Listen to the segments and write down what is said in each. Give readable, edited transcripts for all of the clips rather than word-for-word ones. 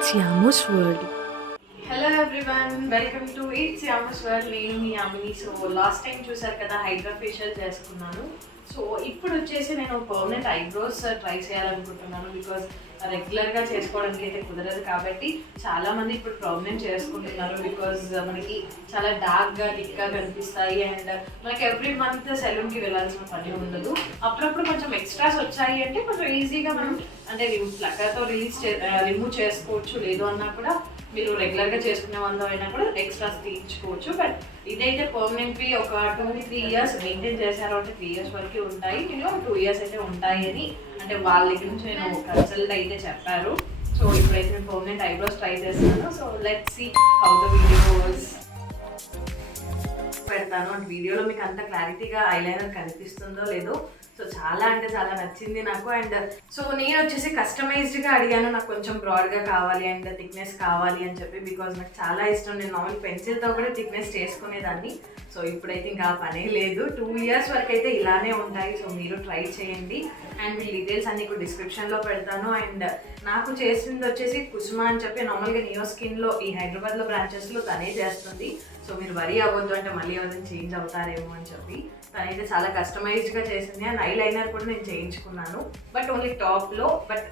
It's Yamu's world. Hello everyone, welcome to it's Yamu's world. నేను మీ Yamini. So last time చూసారు కదా, హైడ్రా ఫేషియల్ చేసుకున్నాను. సో ఇప్పుడు వచ్చేసి నేను పర్మనెంట్ ఐబ్రోస్ ట్రై చేయాలనుకుంటున్నాను. బికాజ్ రెగ్యులర్గా చేసుకోవడానికి అయితే కుదరదు కాబట్టి చాలామంది ఇప్పుడు పర్మనెంట్ చేసుకుంటున్నారు. బికాజ్ మనకి చాలా డార్క్గా థిక్గా కనిపిస్తాయి అండ్ మనకి ఎవ్రీ మంత్ సెలూన్కి వెళ్ళాల్సిన పని ఉండదు. అప్పుడప్పుడు కొంచెం ఎక్స్ట్రాస్ వచ్చాయి అంటే కొంచెం ఈజీగా మనం అంటే ప్లక్కర్తో రిమూవ్ చేసుకోవచ్చు. లేదు అన్నా కూడా మీరు రెగ్యులర్గా చేసుకునే వాళ్ళు అయినా కూడా ఎక్స్ట్రాస్ తీయించుకోవచ్చు. బట్ ఇదైతే పర్మనెంట్వి ఒక 2-3 ఇయర్స్ మెయింటైన్ చేశారు అంటే 3 ఇయర్స్ వరకు ఉంటాయి. నేను 2 ఇయర్స్ అయితే ఉంటాయి అని అంటే వాళ్ళ దగ్గర నుంచి నేను కన్సల్ట్ అయితే చెప్పారు. సో ఇప్పుడైతే నేను పర్మనెంట్ ఐబ్రోస్ ట్రై చేస్తున్నాను. So let's see how the videos పెడతాను. అండ్ వీడియోలో మీకు అంత క్లారిటీగా ఐలైనర్ కనిపిస్తుందో లేదో. సో చాలా అంటే చాలా నచ్చింది నాకు. అండ్ సో నేను వచ్చేసి కస్టమైజ్డ్గా అడిగాను, నాకు కొంచెం బ్రాడ్గా కావాలి అండ్ థిక్నెస్ కావాలి అని చెప్పి. బికాజ్ నాకు చాలా ఇష్టం, నేను నార్మల్ పెన్సిల్తో కూడా థిక్నెస్ చేసుకునేదాన్ని. సో ఇప్పుడైతే ఇంకా పనే లేదు. 2 ఇయర్స్ వరకు అయితే ఇలానే ఉంటాయి. సో మీరు ట్రై చేయండి. అండ్ మీ డీటెయిల్స్ అన్ని డిస్క్రిప్షన్లో పెడతాను. అండ్ నాకు చేసింది వచ్చేసి కుసుమ అని చెప్పి, నార్మల్గా నియో స్కిన్లో ఈ హైదరాబాద్లో బ్రాంచెస్లో తనే చేస్తుంది. సో మీరు వరీ అవ్వద్దు అంటే మళ్ళీ ఎవరైనా చేంజ్ అవుతారేమో అని చెప్పి. తనైతే చాలా కస్టమైజ్డ్గా చేసింది. అండ్ ఐ లైనర్ కూడా నేను చేయించుకున్నాను, బట్ ఓన్లీ టాప్లో. బట్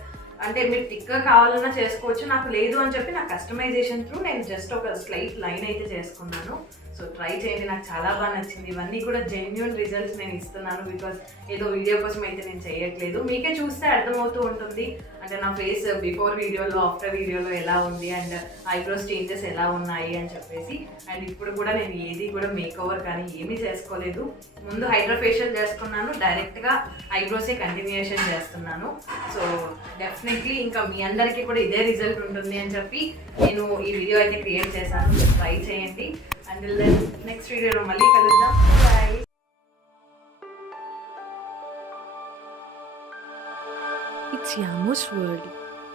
అంటే మీరు థిక్గా కావాలన్నా చేసుకోవచ్చు. నాకు లేదు అని చెప్పి నా కస్టమైజేషన్ త్రూ నేను జస్ట్ ఒక స్లైట్ లైన్ అయితే చేసుకున్నాను. సో ట్రై చేయండి, నాకు చాలా బాగా నచ్చింది. ఇవన్నీ కూడా జెన్యూన్ రిజల్ట్స్ నేను ఇస్తున్నాను. బికాస్ ఏదో వీడియో కోసం అయితే నేను చేయట్లేదు. మీకే చూస్తే అర్థమవుతూ ఉంటుంది అంటే నా ఫేస్ బిఫోర్ వీడియోలో ఆఫ్టర్ వీడియోలో ఎలా ఉంది అండ్ ఐబ్రోస్ చేంజెస్ ఎలా ఉన్నాయి అని చెప్పేసి. అండ్ ఇప్పుడు కూడా నేను ఏది కూడా మేక్ ఓవర్ కానీ ఏమీ చేసుకోలేదు. ముందు హైడ్రా ఫేషియల్ చేసుకున్నాను, డైరెక్ట్గా ఐబ్రోసే కంటిన్యూషన్ చేస్తున్నాను. సో డెఫినెట్లీ ఇంకా మీ అందరికీ కూడా ఇదే రిజల్ట్ ఉంటుంది అని చెప్పి నేను ఈ వీడియో అయితే క్రియేట్ చేశాను. ట్రై చేయండి. Until then, next video lo malli kaluddam. Bye. It's Yamu's world.